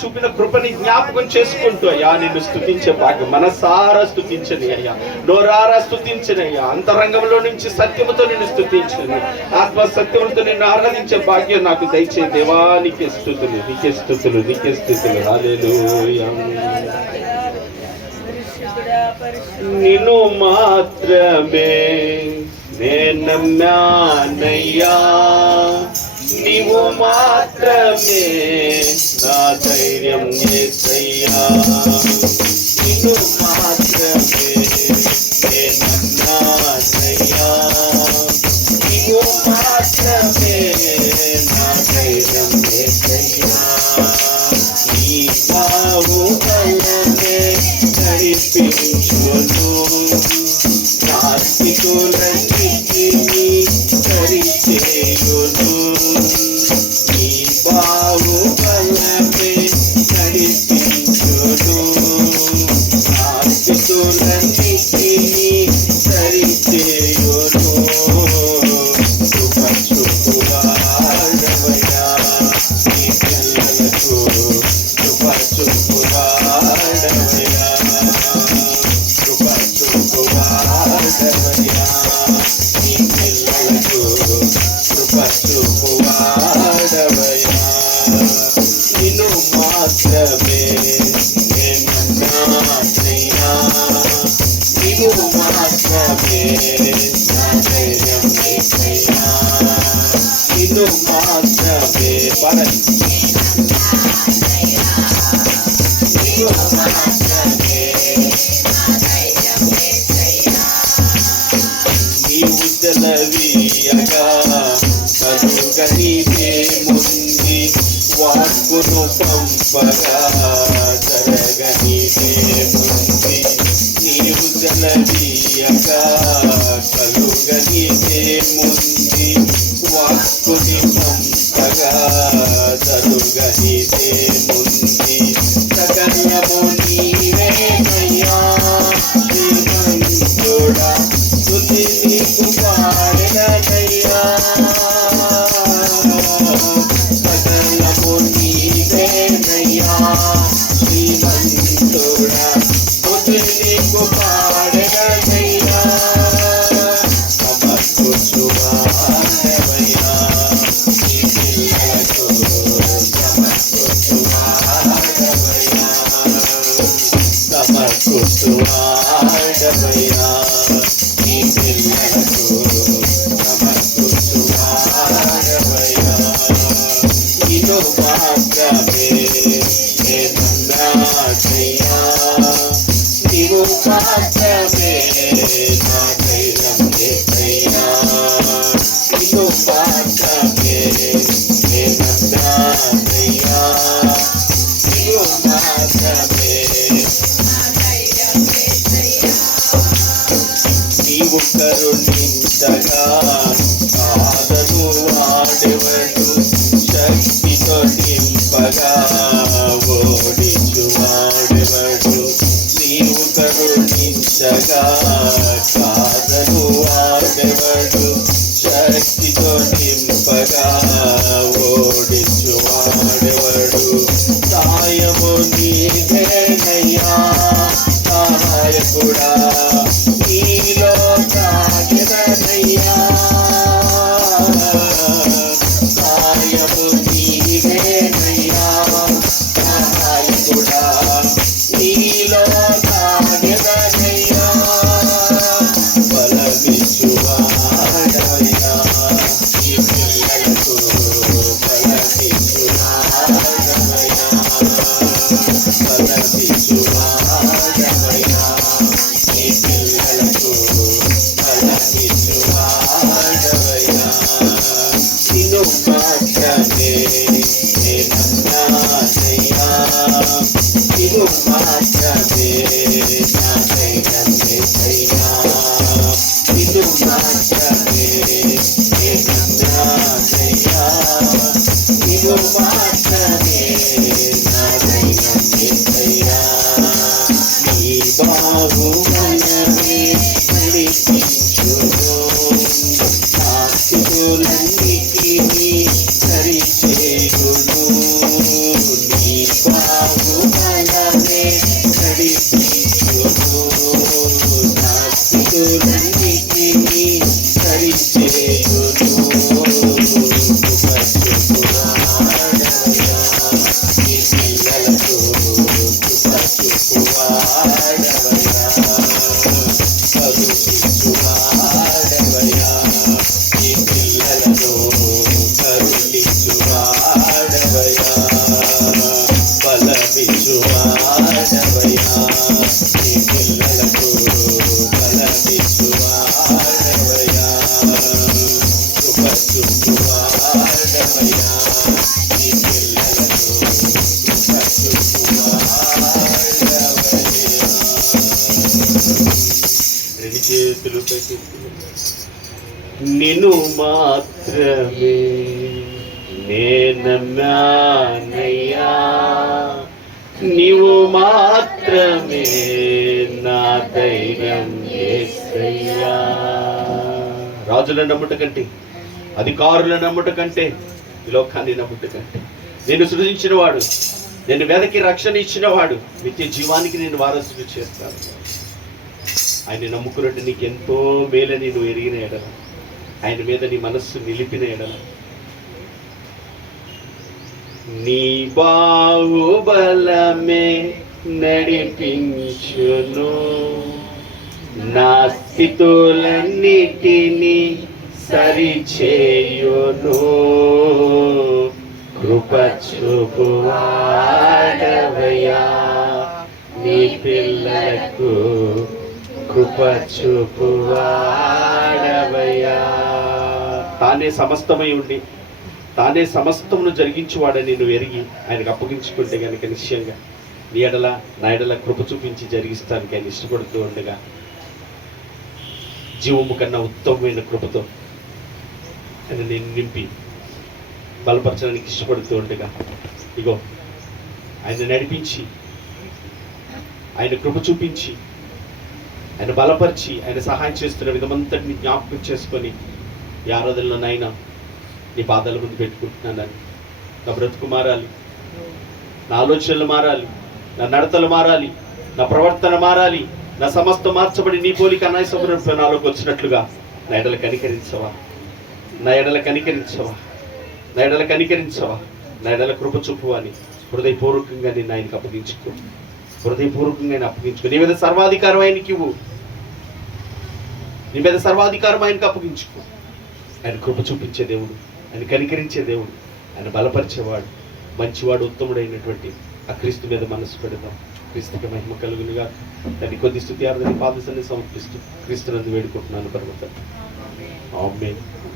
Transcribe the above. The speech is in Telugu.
చూపిన కృపని జ్ఞాపకం చేసుకుంటూ అయ్యా నిన్ను స్తుతించే భాగ్యం, మనసారా స్తుతించని అయ్యా, నోరారా స్తుతించని అయ్యా, అంతరంగంలో నుంచి సత్యముతో నిన్ను స్తుతించని, ఆత్మ సత్యములతో నిన్ను ఆరాధించే భాగ్యం నాకు దయచే దేవా. నీకే స్తుతులు, నీకే స్తుతులు, నీకే స్తుతులు. హల్లెలూయా. నిన్ను మాత్రమే నమ్మానయ్యా, నీవు మాత్రమే నా ధైర్యం యేసయ్యా. నిన్ను మాత్రమే నమ్మానయ్యా, నీవు మాత్రమే నా ధైర్యం యేసయ్యా. నీ బాహుబలమే నడిపించును, నాస్తికులన్నిటినీ సరిచేయును. నీ బాహుబలమే నడిపించును, నాస్తికులన్నిటినీ సరిచేయును. కృప చూపువాడవయ్యా నీ పిల్లలకు, కృప చూపువాడవయ్యా, కృప చూపువాడవయ్యా నీ పిల్లలకు, కృప చూపువాడవయ్యా. నిన్ను మాత్రమే నమ్మానయ్యా, నీవు మాత్రమే నా ధైర్యం యేసయ్యా. నిన్ను మాత్రమే నీవు తెలవీయగా కలుగనిదే ముంది, వాక్కును పంపగా జరగనిదే ముంది. నీవు తెలవీయగా కలుగనిదే ముంది, వాక్కుని పంపగా జరుగనిదే ముంది. సకలము నీవేనయ్యా శ్రీమంతుడా, స్తుతి నీకు పాడెదనయ్యా. సకలము నీవేనయ్యా శ్రీమంతుడా, స్తుతి నీకు పాడెదనయ్యా. సమకూర్చువాడవయ్యా నీ పిల్లలకు, సమకూర్చువాడవయ్యా, సమకూర్చువాడవయ్యా నీ పిల్లలకు, సమకూర్చువాడవయ్యా. నిన్ను మాత్రమే నమ్మానయ్యా, నీవు మాత్రమే నా ధైర్యం యేసయ్యా. నిన్ను మాత్రమే నమ్మానయ్యా, నీవు మాత్రమే. నీవు కరుణించగా కాదను వాడెవడు, శక్తితో నింపగా ఓడించు వాడెవడు. నీవు కరుణించగా కాదను వాడెవడు, శక్తితో నింపగా ఓడించు వాడెవడు. సాయము నీవేనయ్యా సహాయకుడా, నీలో సాగెదనయ్యా. సాయము నీవేనయ్యా సహాయకుడా, నీలో సాగెదనయ్యా. బలమిచ్చువాడవయ్యా నీ పిల్లలకు, బలమిచ్చువాడవయ్యా, బలమిచ్చువాడవయ్యా నీ పిల్లలకు, బలమిచ్చువాడవయ్యా. నిన్ను మాత్రమే నమ్మానయ్యా, నీవు మాత్రమే నా ధైర్యం యేసయ్యా. నిన్ను మాత్రమే నమ్మానయ్యా, నీవు మాత్రమే నా ధైర్యం యేసయ్యా. నీ బాహుబలమే నడిపించును, నాస్తికులన్నిటినీ సరిచేయును. నీ నీ పిల్లలకు కృప చూపువాడవయ్యా, కరుణించువాడవయ్యా, నీ పిల్లలను కరుణించువాడవయ్యా, బలమిచ్చువాడవయ్యా, నీ పిల్లలకు బలమిచ్చువాడవయ్యా, కృప చూపువాడవయ్యా, నీ పిల్లలకు కృప చూపువాడవయ్యా. రెండు చేతులు పైకి నిన్ను మాత్రమే నేనమ్మానయ్యా, నీవు మాత్రమే నా ధైర్యం యేసయ్యా. రాజుల నమ్ముట కంటే, అధికారుల నమ్ముట కంటే, ఈ లోకాన్ని నమ్ముట కంటే, నేను సృజించిన వాడు, నేను వెదకి రక్షణ ఇచ్చిన వాడు, నిత్య జీవానికి నేను వారసుడు చేస్తాను. ఆయన నమ్ముకున్నట్టు నీకు ఎంతో మేలని నువ్వు ఎరిగిన ఎడల, ఆయన మీద నీ మనస్సు నిలిపిన ఎడల, నీ బాహుబలమే నడిపించును, నా స్థితులన్నిటినీ సరిచేయును, కృప చూపువాడవయ్యా, నీ పిల్లలకు కృప చూపువాడవయ్యా. తానే సమస్తమై ఉండి తానే సమస్తమును జరిగించువాడని నువ్వు ఎరిగి ఆయనకు అప్పగించుకుంటే కనుక నిశ్చయంగా నీ ఎడల నా ఎడల కృప చూపించి జరిగిస్తానికి ఆయన ఇష్టపడుతూ ఉండగా, జీవము కన్నా ఉత్తమమైన కృపతో ఆయన నేను నింపి బలపరచడానికి ఇష్టపడుతూ ఉండగా, ఇగో ఆయన నడిపించి, ఆయన కృప చూపించి, ఆయన బలపరిచి, ఆయన సహాయం చేస్తున్న విధమంతటిని జ్ఞాపకం చేసుకొని ఈ ఆరాధనలో నాయన నీ పాదాల ముందు పెట్టుకుంటున్నాను. నా బ్రతుకు మారాలి, నా ఆలోచనలు మారాలి, నా నడతలు మారాలి, నా ప్రవర్తన మారాలి, నా సమస్తం మార్చబడి నీ పోలిక అనాయసమున నాలోకి వచ్చినట్లుగా నా ఎడల కనికరించవా, నా ఎడల కనికరించవా, నా ఎడల కనికరించవా, నా ఎడల కృప చూపువా అని హృదయపూర్వకంగా నేను ఆయనకు అప్పగించుకో, హృదయపూర్వకంగా ఆయన అప్పగించుకో. నీ మీద సర్వాధికారం ఆయనకి ఇవ్వు, నీ మీద సర్వాధికారం ఆయనకు అప్పగించుకో. ఆయన కృప చూపించే దేవుడు, ఆయన కనికరించే దేవుడు, ఆయన బలపరిచేవాడు, మంచివాడు, ఉత్తముడైనటువంటి ఆ క్రీస్తు మీద మనసు పెడతాం. క్రీస్తుకి మహిమ కలుగునుగా. దాన్ని కొద్ది స్తుతి ఆరాధన పాదసన్ని సమర్పిస్తూ క్రీస్తునందు వేడుకుంటున్నాను పర్వతం. ఆమేన్.